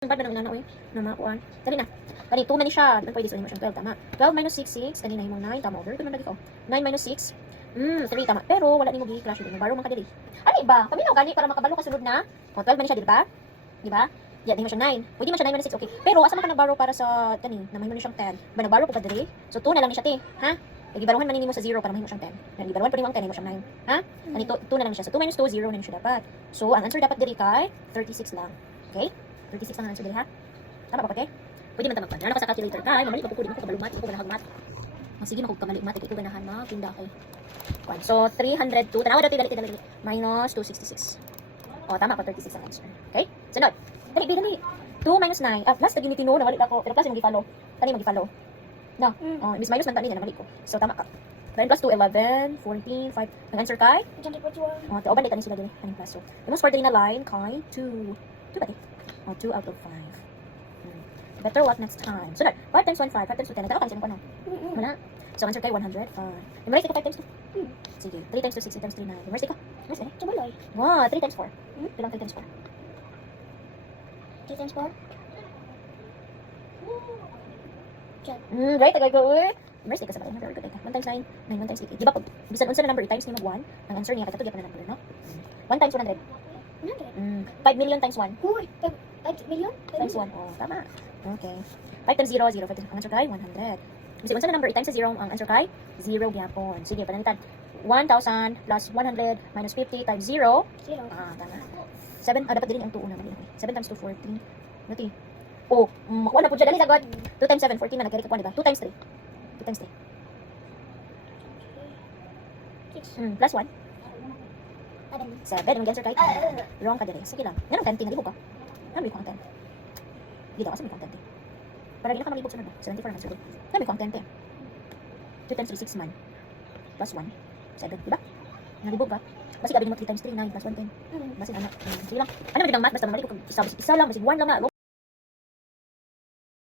Bad ba naman na oy? Namakuan. Dali na. Dali, 2 man ni siya. Di pwede sa mo siyang 12, tama. 12 minus 6, 6. Kanina yung 9, tama. Over. Ito naman dito. 9 minus 6. 3, tama. Pero, wala ni mo gi-clash yun. Baro man ka dali. Ano iba? Paminaw gani para makabalo ka sunod na. 12 man ni siya, di ba? Di ba? Yan, di mo siya 9. Pwede mo siya 9 minus 6, okay. Pero, asa man ka nagbaro para sa, kani, na mahimo ni siyang 10. Ba, nagbaro ko ka dali? So, 2 na lang ni siya, te. Ha? Nagibaruhan man mo sa 0 para mahimo siyang 10. Nagibaruhan pa rin mo ang 10, mo siyang 9. Ha? Ganito, 2 na lang siya. So, 2 minus 2, 0 na siya dapat. So, ang answer dapat diri kay 36 lang. Okay? 36 lang ang answer diri, ha? Tama ba, pate? Pwede man tamang ano ka sa calculator kay mamali pagpupuli mo ko kabalumat ko ganahan mat. Sige makog kamalimat ito ganahan na pinda kay. So 302 tanawa dali minus 266. Oh tama pa 36 ang answer. Okay? Sunod. Dali. 2 minus 9. Plus lagi ni tino nawali ako pero plus yung gi-follow. Tani magi-follow. No. Oh, imbis minus man tani na nawali ko. So tama ka. 9 plus 2 11 14 5. Ang answer kay 141. oh oban dito ni sila dili kaning plus. So the most for dali na line kay 2. 2 ba di? Oh 2 out of 5. Better luck next time. So, 5 times 1, 5. 5 times 2, 10. Nagtaka ka ano? Wala. So, answer kay 105. Memorize ko 5 times 2. Sige. 3 times 2, 6. 3 times 3, 9. Memorize ko. Memorize ko. Tumalay. Wow, 3 times 4. Bilang 3 times 4. 3 times 4. Right, tagay ko. Memorize ko sa batay. Very good. 1 times 9, 9, 1 times 8. Di ba po? Bisan unsa na number, times ni mag 1. Ang answer niya, katulad pa na number, no? 1 times 100. 100. 5 million times 1. Uy, 5 million? Times 1. Oh, tama. Okay. 5 times 0, 0. 5 times, ang answer kay 100. Kasi unsa na number, times sa 0, ang answer kay 0 gyapon. Sige, panalitan. 1,000 plus 100 minus 50 times 0. 0. Tama. 7, dapat din ang 2 una. 7 times 2, 14. Nuti. Oh, makuha na po siya. Dali, sagod. 2 times 7, 14 na. Nag-carry ka po, diba? 2 times 3. 2 times 3. 6. Plus 1. 7. 7. Ang answer kay wrong ka dali. Sige lang. Yan ang 10. Nalibog ka. Ano ko ang 10? Dito, kasi may content eh. Para di na ka malibog sunod ba? 74 naman sunod. May content eh. 2 times 3, 6 man. Plus 1. 7. Diba? Nalibog ka. Basi gabi mo 3 times 3, 9 plus 1, 10. Basi anak. Sige lang. Ano ba din ang math? Basta mamali ko isa lang. Basi 1 lang na.